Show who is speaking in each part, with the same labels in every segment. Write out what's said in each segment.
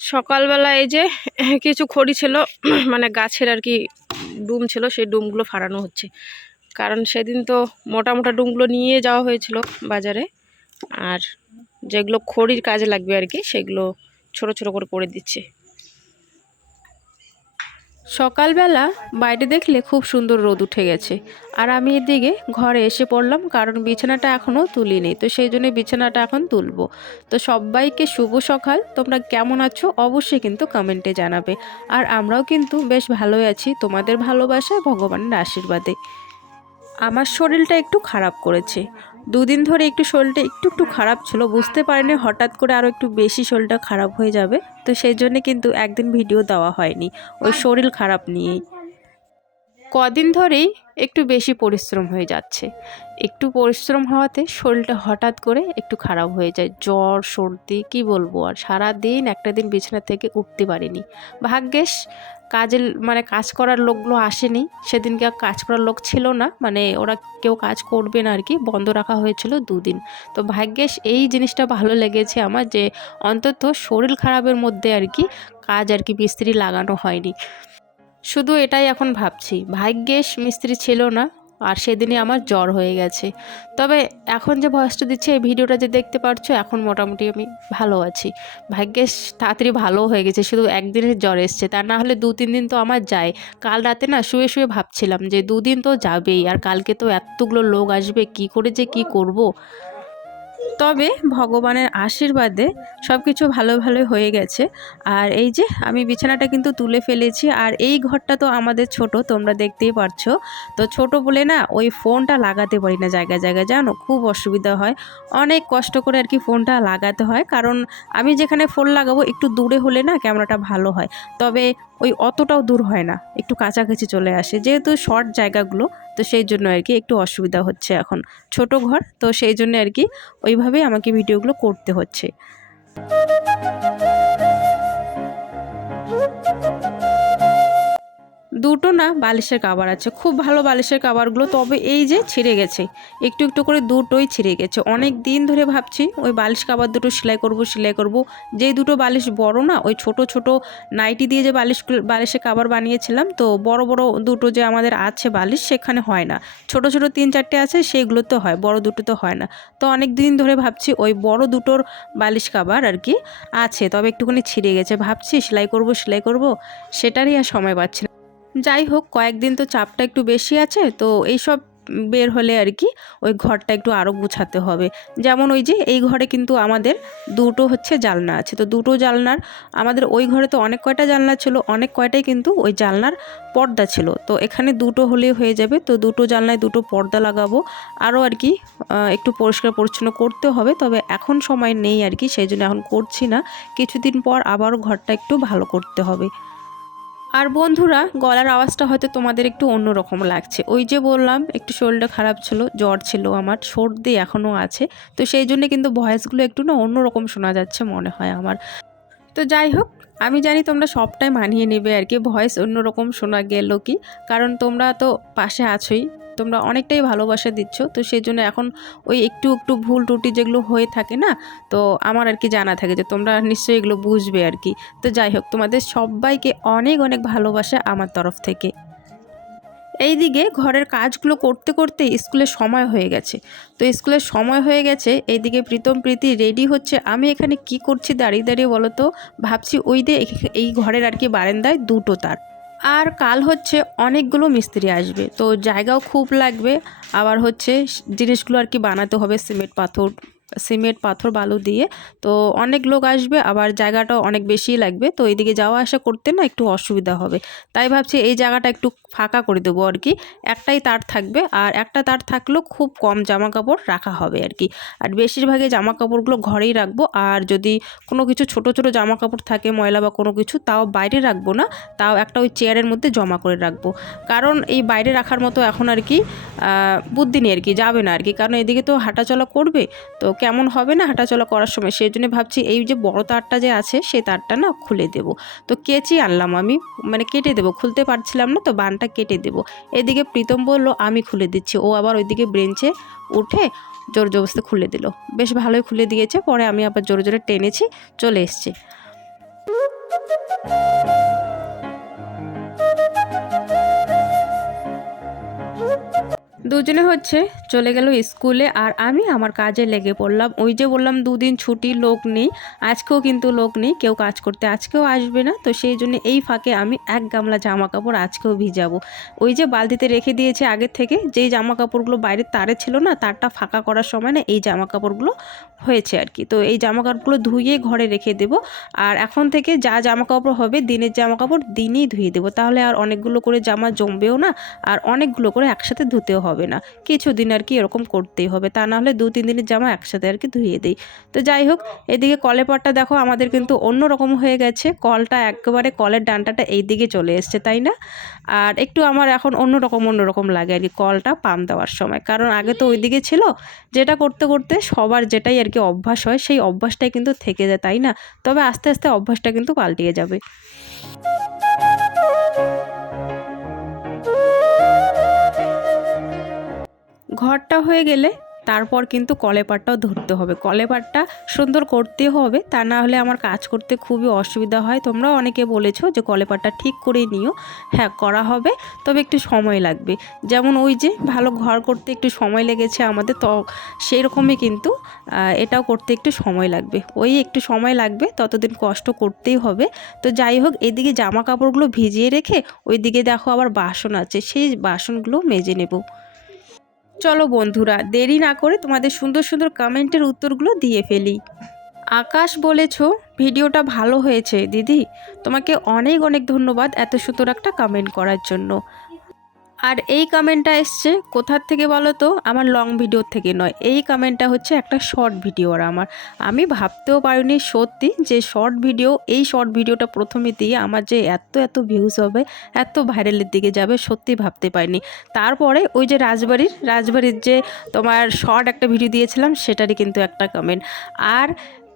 Speaker 1: সকালবেলা এই যে কিছু খড়ি ছিল মানে গাছের আর কি ডুম ছিল, সেই ডুমগুলো ফাড়ানো হচ্ছে। কারণ সেদিন তো মোটা মোটা ডুমগুলো নিয়ে যাওয়া হয়েছিল বাজারে, আর যেগুলো খড়ির কাজে লাগবে আর কি, সেগুলো ছোট ছোট করে করে দিচ্ছে। সকালবেলা বাইরে দেখলে খুব সুন্দর রোদ উঠে গেছে। আর আমি এদিকে ঘরে এসে পড়লাম, কারণ বিছানাটা এখনও তুলিনি। তো সেই জন্য বিছানাটা এখন তুলবো। তো সবাইকে শুভ সকাল। তোমরা কেমন আছো অবশ্যই কিন্তু কমেন্টে জানাবে। আর আমরাও কিন্তু বেশ ভালোই আছি। তোমাদের ভালোবাসায় ভগবানের আশীর্বাদে। আমার শরীরটা একটু খারাপ করেছে। দুদিন ধরে একটু শরীরটা একটু একটু খারাপ ছিল, বুঝতে পারিনি হঠাৎ করে আরও একটু বেশি শরীরটা খারাপ হয়ে যাবে। তো সেই জন্য কিন্তু একদিন ভিডিও দেওয়া হয়নি, ওই শরীর খারাপ নিয়েই। কদিন ধরেই একটু বেশি পরিশ্রম হয়ে যাচ্ছে। একটু পরিশ্রম হওয়াতে শরীরটা হঠাৎ করে একটু খারাপ হয়ে যায়। জ্বর, সর্দি, কি বলব আর? সারা দিন একটা দিন বিছানা থেকে উঠতে পারিনি। ভাগ্যেশ কাজের মানে কাজ করার লোকগুলো আসেনি। সেদিনকে আর কাজ করার লোক ছিল না। মানে ওরা কেউ কাজ করবে না আর কি, বন্ধ রাখা হয়েছিল দুদিন। তো ভাগ্যেশ এই জিনিসটা ভালো লেগেছে আমার যে অন্তত শরীর খারাপের মধ্যে আর কি কাজ আর কি মিস্ত্রি লাগানো হয়নি। শুধু এটাই এখন ভাবছি। ভাগ্যেশ মিস্ত্রি ছিল না আর সেদিনই আমার জ্বর হয়ে গেছে। তবে এখন যে ভয়েসটা দিচ্ছে, এই ভিডিওটা যে দেখতে পারছ, এখন মোটামুটি আমি ভালো আছি। ভাগ্যেশ তাড়াতাড়ি ভালো হয়ে গেছে, শুধু একদিনের জ্বর এসছে। তা না হলে দু তিন দিন তো আমার যায়। কাল রাতে না শুয়ে শুয়ে ভাবছিলাম যে দুদিন তো যাবেই, আর কালকে তো এতগুলো লোক আসবে, কি করে যে কি করব। তবে ভগবানের আশীর্বাদে সব কিছু ভালো ভালো হয়ে গেছে। আর এই যে আমি বিছানাটা কিন্তু তুলে ফেলেছি, আর এই ঘরটা তো আমাদের ছোট, তোমরা দেখতেই পারছ। তো ছোট বলে না, ওই ফোনটা লাগাতে পারি না জায়গায় জায়গায়, জানো? খুব অসুবিধা হয়। অনেক কষ্ট করে আর কি ফোনটা লাগাতে হয়, কারণ আমি যেখানে ফোন লাগাবো, একটু দূরে হলে না ক্যামেরাটা ভালো হয়। তবে ওই অতটাও দূর হয় না, একটু কাছাকাছি চলে আসে। যেহেতু শর্ট জায়গাগুলো তো সেই জন্য আর কি একটু অসুবিধা হচ্ছে এখন। ছোট ঘর, তো সেই জন্য আর কি ওইভাবেই আমাকে ভিডিওগুলো করতে হচ্ছে। দুটো না বালিশের কাবার আছে। খুব ভালো বালিশের কাবারগুলো তবে এই যে ছিঁড়ে গেছে। একটু একটু করে দুটোই ছিঁড়ে গেছে। অনেক দিন ধরে ভাবছি ওই বালিশ কাবার দুটো সেলাই করব সেলাই করব। যেই দুটো বালিশ বড় না, ওই ছোট ছোট নাইটি দিয়ে যে বালিশ বালিশের কাবার বানিয়েছিলাম, তো বড় বড় দুটো যে আমাদের আছে বালিশ সেখানে হয় না। ছোট ছোট তিন চারটে আছে সেইগুলো তো হয়, বড় দুটো তো হয় না। তো অনেক দিন ধরে ভাবছি ওই বড় দুটোর বালিশ কাবার আর কি আছে, তবে একটুখানি ছিঁড়ে গেছে। ভাবছি সেলাই করব সেলাই করব, সেটারই আর সময় পাচ্ছি যাই হোক, কয়েকদিন তো চাপটা একটু বেশি আছে, তো এইসব বের হলে আর কি ওই ঘরটা একটু আরও গুছাতে হবে। যেমন ওই যে এই ঘরে কিন্তু আমাদের দুটো হচ্ছে জালনা আছে, তো দুটো জালনার আমাদের ওই ঘরে তো অনেক কয়টা জানলা ছিল, অনেক কয়টাই কিন্তু ওই জালনার পর্দা ছিল। তো এখানে দুটো হলেই হয়ে যাবে, তো দুটো জানলায় দুটো পর্দা লাগাবো। আরও আর কি একটু পরিষ্কার পরিচ্ছন্ন করতে হবে, তবে এখন সময় নেই আর কি, সেই জন্য এখন করছি না। কিছুদিন পর আবারও ঘরটা একটু ভালো করতে হবে। আর বন্ধুরা, গলার আওয়াজটা হয়তো তোমাদের একটু অন্যরকম লাগছে। ওই যে বললাম, একটু শরীরটা খারাপ ছিল, জ্বর ছিল আমার, সর্দি এখনও আছে। তো সেই জন্য কিন্তু ভয়েসগুলো একটু না অন্যরকম শোনা যাচ্ছে মনে হয় আমার। তো যাই হোক, আমি জানি তোমরা সবটাই মানিয়ে নেবে আর কি, ভয়েস অন্যরকম শোনা গেল কি। কারণ তোমরা তো পাশে আছোই তোমরা অনেকটাই ভালোবাসা দিচ্ছ। তো সেই জন্য এখন ওই একটু একটু ভুল টুটি যেগুলো হয়ে থাকে না, তো আমার আর কি জানা থাকে যে তোমরা নিশ্চয়ই এগুলো বুঝবে আর কি। তো যাই হোক, তোমাদের সবাইকে অনেক অনেক ভালোবাসা আমার তরফ থেকে। এইদিকে ঘরের কাজগুলো করতে করতে স্কুলের সময় হয়ে গেছে। তো স্কুলের সময় হয়ে গেছে, এইদিকে প্রীতম প্রীতি রেডি হচ্ছে। আমি এখানে কি করছি দাঁড়িয়ে দাঁড়িয়ে বলো তো? ভাবছি ওই দিয়ে এই ঘরের আর কি বারান্দায় দুটো তার। আর কাল হচ্ছে অনেকগুলো মিস্ত্রি আসবে। তো জায়গাও খুব লাগবে। আবার হচ্ছে জিনিসগুলো আর কি বানাতে হবে, সিমেন্ট, পাথর সিমেন্ট, পাথর, বালু দিয়ে। তো অনেক লোক আসবে, আবার জায়গাটাও অনেক বেশি লাগবে। তো এইদিকে যাওয়া আসা করতে না একটু অসুবিধা হবে। তাই ভাবছি এই জায়গাটা একটু ফাঁকা করে দেবো আর কি। একটাই তার থাকবে আর একটা তার থাকলেও খুব কম জামা কাপড় রাখা হবে আর কি। আর বেশিরভাগই জামা কাপড়গুলো ঘরেই রাখব। আর যদি কোনো কিছু ছোট ছোট জামা কাপড় থাকে, ময়লা বা কোনো কিছু, তাও বাইরে রাখব না। তাও একটা ওই চেয়ারের মধ্যে জমা করে রাখব। কারণ এই বাইরে রাখার মতো এখন আর কি বুদ্ধি নেই আর কি, যাবে না আর কি। কারণ এদিকে তো হাঁটাচলা করবে। তো কেমন হবে না হাঁটাচলা করার সময়? সেই জন্য ভাবছি এই যে বড় তারটা যে আছে, সেই তারটা না খুলে দেব। তো কেচি আনলাম আমি মানে কেটে দেবো। খুলতে পারছিলাম না, তো বানটা কেটে দেব। এদিকে প্রীতম বলল, আমি খুলে দিচ্ছি। ও আবার ওইদিকে ব্রেঞ্চে উঠে জোর জবস্তে খুলে দিল। বেশ ভালোই খুলে দিয়েছে। পরে আমি আবার জোরে জোরে টেনেছি, চলে এসছে। দুজনে হচ্ছে চলে গেল স্কুলে আর আমি আমার কাজে লেগে পড়লাম। ওই যে বললাম দুদিন ছুটি, লোক নেই। আজকেও কিন্তু লোক নেই, কেউ কাজ করতে আজকেও আসবে না। তো সেই জন্য এই ফাঁকে আমি এক গামলা জামা কাপড় আজকেও ভিজাবো। ওই যে বালতিতে রেখে দিয়েছে আগের থেকে, যেই জামা কাপড়গুলো বাইরের তারে ছিল না, তারটা ফাঁকা করার সময় না এই জামা কাপড়গুলো হয়েছে আর কি। তো এই জামা কাপড়গুলো ধুয়ে ঘরে রেখে দেবো। আর এখন থেকে যা জামা কাপড় হবে, দিনের জামা কাপড় দিনেই ধুয়ে দেবো। তাহলে আর অনেকগুলো করে জামা জমবেও না, আর অনেকগুলো করে একসাথে ধুতেও হবে। না। কিছুদিন আর কি এরকম করতেই হবে। তা না হলে দু তিন দিনের জামা একসাথে আর কি ধুয়ে দিই। তো যাই হোক, এদিকে কলে পাটটা দেখো, আমাদের কিন্তু অন্য রকম হয়ে গেছে। কলটা একেবারে কলের ডানটাটা এই দিকে চলে এসছে, তাই না? আর একটু আমার এখন অন্য রকম অন্য রকম লাগে আর কি কলটা পাম দেওয়ার সময়। কারণ আগে তো ওই দিকে ছিল, যেটা করতে করতে সবার যেটাই আর কি অভ্যাস হয়, সেই অভ্যাসটাই কিন্তু থেকে যায়, তাই না? তবে আস্তে আস্তে অভ্যাসটা কিন্তু পাল্টিয়ে যাবে। ঘরটা হয়ে গেলে তারপর কিন্তু কলেপাটটাও ধরতে হবে। কলেপাটটা সুন্দর করতে হবে, তা না হলে আমার কাজ করতে খুবই অসুবিধা হয়। তোমরা অনেকে বলেছ যে কলেপাটটা ঠিক করে নিও। হ্যাঁ করা হবে, তবে একটু সময় লাগবে। যেমন ওই যে ভালো ঘর করতে একটু সময় লেগেছে আমাদের, তো সেই রকমই কিন্তু এটাও করতে একটু সময় লাগবে। ওই একটু সময় লাগবে, ততদিন কষ্ট করতেই হবে। তো যাই হোক, এদিকে জামা কাপড়গুলো ভিজিয়ে রেখে ওইদিকে দেখো আবার বাসন আছে, সেই বাসনগুলো মেজে নেব। চলো বন্ধুরা, দেরি না করে তোমাদের সুন্দর সুন্দর কমেন্টের উত্তরগুলো দিয়ে ফেলি। আকাশ বলেছ, ভিডিওটা ভালো হয়েছে, দিদি। তোমাকে অনেক অনেক ধন্যবাদ এত সুন্দর একটা কমেন্ট করার জন্য। আর এই কমেন্টটা এসছে, কোথার থেকে বলো তো আমার লং ভিডিওর থেকে নয়। এই কমেন্টটা হচ্ছে একটা শর্ট ভিডিওর আমার। আমি ভাবতেও পারিনি সত্যি যে শর্ট ভিডিও এই শর্ট ভিডিওটা প্রথমে দিয়ে আমার যে এত এত ভিউজ হবে, এত ভাইরালের দিকে যাবে, সত্যি ভাবতে পারিনি। তারপরে ওই যে রাজবাড়ির রাজবাড়ির যে তোমার শর্ট একটা ভিডিও দিয়েছিলাম, সেটারই কিন্তু একটা কমেন্ট আর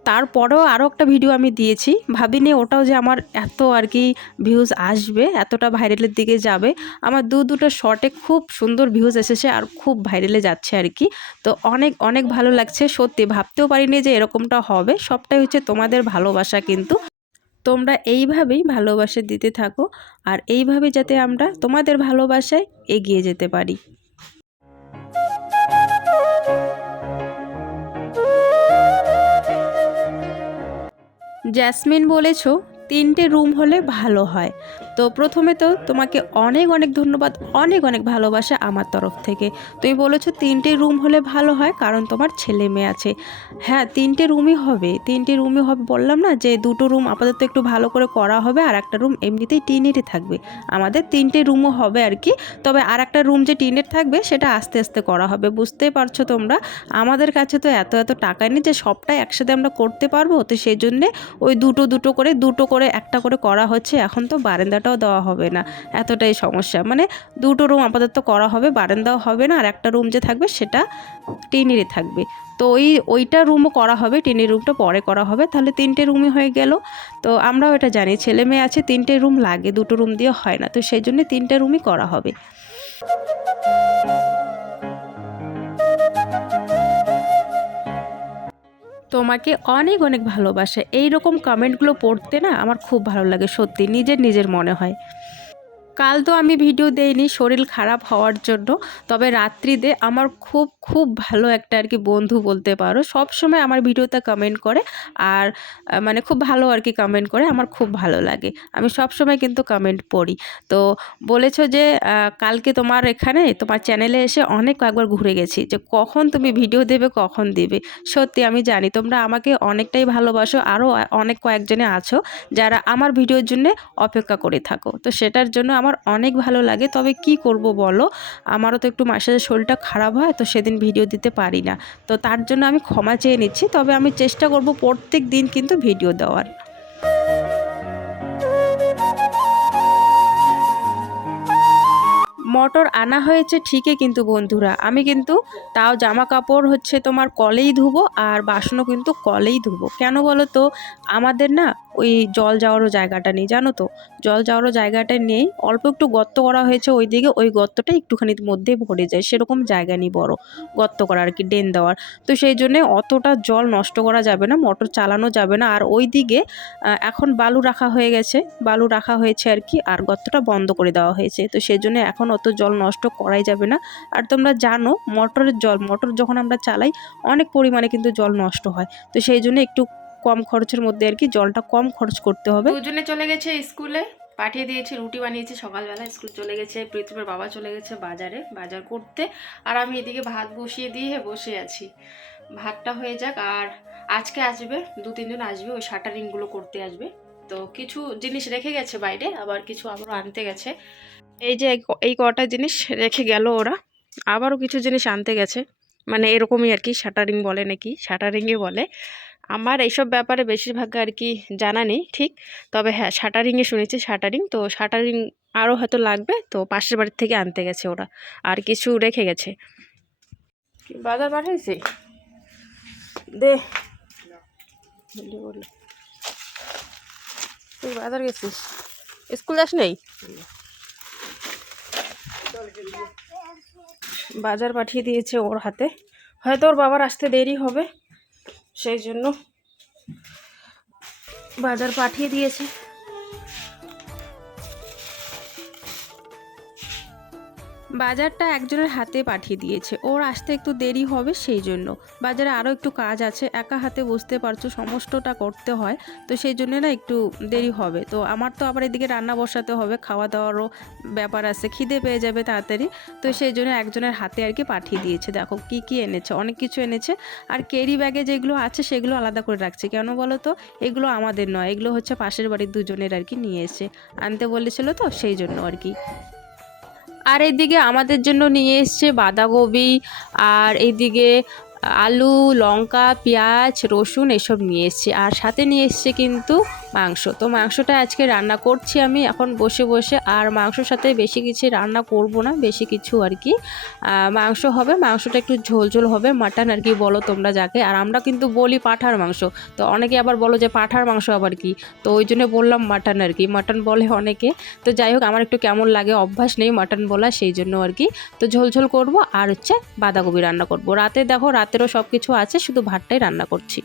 Speaker 1: তারপরেও আরও একটা ভিডিও আমি দিয়েছি। ভাবিনি ওটাও যে আমার এত আর কি ভিউজ আসবে, এতটা ভাইরালের দিকে যাবে। আমার দু দুটো শর্টে খুব সুন্দর ভিউজ এসেছে আর খুব ভাইরালে যাচ্ছে আর কি। তো অনেক অনেক ভালো লাগছে। সত্যি ভাবতেও পারিনি যে এরকমটা হবে। সবটাই হচ্ছে তোমাদের ভালোবাসা কিন্তু। তোমরা এইভাবেই ভালোবাসা দিতে থাকো আর এইভাবে যাতে আমরা তোমাদের ভালোবাসায় এগিয়ে যেতে পারি। জ্যাসমিন বলেছ তিনটে রুম হলে ভালো হয়। তো প্রথমে তো তোমাকে অনেক অনেক ধন্যবাদ, অনেক অনেক ভালোবাসা আমার তরফ থেকে। তুমি বলেছ তিনটে রুম হলে ভালো হয়, কারণ তোমার ছেলে মেয়ে আছে। হ্যাঁ তিনটে রুমই হবে, তিনটে রুমই হবে। বললাম না যে দুটো রুম আপাতত একটু ভালো করে করা হবে, আর একটা রুম এমনিতেই টিনেরই থাকবে। আমাদের তিনটে রুমও হবে আর কি, তবে আর একটা রুম যে টিনের থাকবে, সেটা আস্তে আস্তে করা হবে। বুঝতেই পারছ তোমরা? আমাদের কাছে তো এত এত টাকা নেই যে সবটাই একসাথে আমরা করতে পারব, তো সেই জন্যে ওই দুটো দুটো করে দুটো করে, একটা করে করা হচ্ছে। এখন তো বারান্দাটাও দেওয়া হবে না। এতটাই সমস্যা। মানে দুটো রুম আপাতত করা হবে, বারান্দাও হবে না, আর একটা রুম যে থাকবে সেটা টিনেরই থাকবে। তো ওই, ওইটা রুমও করা হবে, টিনের রুমটা পরে করা হবে। তাহলে তিনটে রুমই হয়ে গেল। তো আমরাও এটা জানি, ছেলে মেয়ে আছে, তিনটে রুম লাগে, দুটো রুম দিয়ে হয় না। তো সেই জন্য তিনটে রুমই করা হবে। তোমাকে অনেক অনেক ভালোবাসে। এই রকম কমেন্টগুলো পড়তে না আমার খুব ভালো লাগে, সত্যি নিজের নিজের মনে হয়। কাল তো আমি ভিডিও দেইনি, শরীর খারাপ হওয়ার জন্য। তবে রাত্রিতে আমার খুব খুব ভালো একটা আর কি বন্ধু বলতে পারো। সব সময় আমার ভিডিওতে কমেন্ট করে আর মানে খুব ভালো আর কি কমেন্ট করে, আমার খুব ভালো লাগে। আমি সব সময় কিন্তু কমেন্ট পড়ি। তো বলেছ যে কালকে তোমার এখানে, তোমার চ্যানেলে এসে অনেক কয়েকবার ঘুরে গেছি যে কখন তুমি ভিডিও দেবে, কখন দেবে। সত্যি আমি জানি, তোমরা আমাকে অনেকটাই ভালোবাসো আরও অনেক কয়েকজনে আছো যারা আমার ভিডিওর জন্য অপেক্ষা করে থাকো। তো সেটার জন্য আমার অনেক ভালো লাগে। তবে কি করব বলো? আমারও তো একটু মাসে শরীরটা খারাপ হয়, তো সেদিন ভিডিও দিতে পারি না। তো তার জন্য আমি ক্ষমা চেয়ে নিচ্ছি, তবে আমি চেষ্টা করব প্রত্যেক দিন কিন্তু ভিডিও দেওয়ার। মটর আনা হয়েছে ঠিকই কিন্তু বন্ধুরা। আমি কিন্তু তাও জামা কাপড় হচ্ছে তোমার কলেই ধুবো আর বাসনও কিন্তু কলেই ধুবো। কেন বলো তো আমাদের না ওই জল যাওয়ারও জায়গাটা নেই, জানো তো? জল যাওয়ারও জায়গাটা নেই। অল্প একটু গর্ত করা হয়েছে ওই দিকে ওই গর্তটা একটুখানির মধ্যেই ভরে যায়। সেরকম জায়গা নেই বড় গর্ত করা আর কি ড্রেন দেওয়ার। তো সেই জন্যে অতটা জল নষ্ট করা যাবে না, মোটর চালানো যাবে না। আর ওই দিকে এখন বালু রাখা হয়ে গেছে। বালু রাখা হয়েছে আর কি, আর গর্তটা বন্ধ করে দেওয়া হয়েছে। তো সেই জন্য এখন অত জল নষ্ট করাই যাবে না। আর তোমরা জানো, মোটরের জল, মোটর যখন আমরা চালাই, অনেক পরিমাণে কিন্তু জল নষ্ট হয়। তো সেই জন্য একটু কম খরচের মধ্যে আর কি জলটা কম খরচ করতে হবে। দুজনে চলে গেছে স্কুলে, পাঠিয়ে দিয়েছে, রুটি বানিয়েছে সকালবেলা স্কুল চলে গেছে পৃথিবীর বাবা চলে গেছে বাজারে, বাজার করতে। আর আমি এদিকে ভাত বসিয়ে দিয়ে বসে আছি। ভাতটা হয়ে যাক, আর আজকে আসবে, দু তিনজন আসবে, ওই শাটারিংগুলো করতে আসবে। তো কিছু জিনিস রেখে গেছে বাইরে, আবার কিছু আবারও আনতে গেছে। এই যে এই কটা জিনিস রেখে গেল ওরা, আবারও কিছু জিনিস আনতে গেছে। মানে এরকমই আর কি, শাটারিং বলে নাকি, শাটারিংই বলে। আমার এইসব ব্যাপারে বেশিরভাগ আর কি জানা নেই, ঠিক? তবে হ্যাঁ শাটারিংয়ে শুনেছি, শাটারিং। তো শাটারিং আরও হয়তো লাগবে, তো পাশের বাড়ির থেকে আনতে গেছে ওরা, আর কিছু রেখে গেছে। বাজার পাঠাইছি দে। তুই বাজার গেছিস? স্কুল যাস নেই? বাজার পাঠিয়ে দিয়েছে ওর হাতে। হয়তো ওর বাবার আসতে দেরি হবে, সেই জন্য বাজার পাঠিয়ে দিয়েছে। বাজারটা একজনের হাতে পাঠিয়ে দিয়েছে। ওর আসতে একটু দেরি হবে সেই জন্য বাজারে আরও একটু কাজ আছে, একা হাতে বুঝতে পারছ সমস্তটা করতে হয়, তো সেই জন্য না একটু দেরি হবে। তো আমার তো আবার এদিকে রান্না বসাতে হবে খাওয়া দাওয়ারও ব্যাপার আছে, খিদে পেয়ে যাবে তাড়াতাড়ি। তো সেই জন্য একজনের হাতে আর কি পাঠিয়ে দিয়েছে। দেখো কি কি এনেছে, অনেক কিছু এনেছে। আর ক্যারি ব্যাগে যেগুলো আছে সেগুলো আলাদা করে রাখছে। কেন বলো তো? এগুলো আমাদের নয়, এগুলো হচ্ছে পাশের বাড়ির দুজনের আর কি নিয়ে এসে আনতে বলেছিল তো সেই জন্য আর কি। আর এদিকে আমাদের জন্য নিয়ে এসছে বাঁধাকপি আর এইদিকে আলু, লঙ্কা, পেঁয়াজ, রসুন এসব নিয়ে এসছে। আর সাথে নিয়ে এসছে কিন্তু মাংস। তো মাংসটা আজকে রান্না করছি আমি। এখন বসে বসে আর মাংসর সাথে বেশি কিছু রান্না করব না, বেশি কিছু আর কি। মাংস হবে, মাংসটা একটু ঝোল ঝোল হবে, মাটন আর কি বলো তোমরা যাকে। আর আমরা কিন্তু বলি পাঠার মাংস। তো অনেকে আবার বলো যে পাঠার মাংস আবার কি? তো ওই জন্য বললাম মাটন আর কি। মাটন বলে অনেকে। তো যাই হোক, আমার একটু কেমন লাগে, অভ্যাস নেই মাটন বলা, সেই জন্য আর কি। তো ঝোল ঝোল করব আর হচ্ছে বাঁধাকপি রান্না করব। রাতে দেখো, রাতেরও সব কিছু আছে, শুধু ভাতটাই রান্না করছি।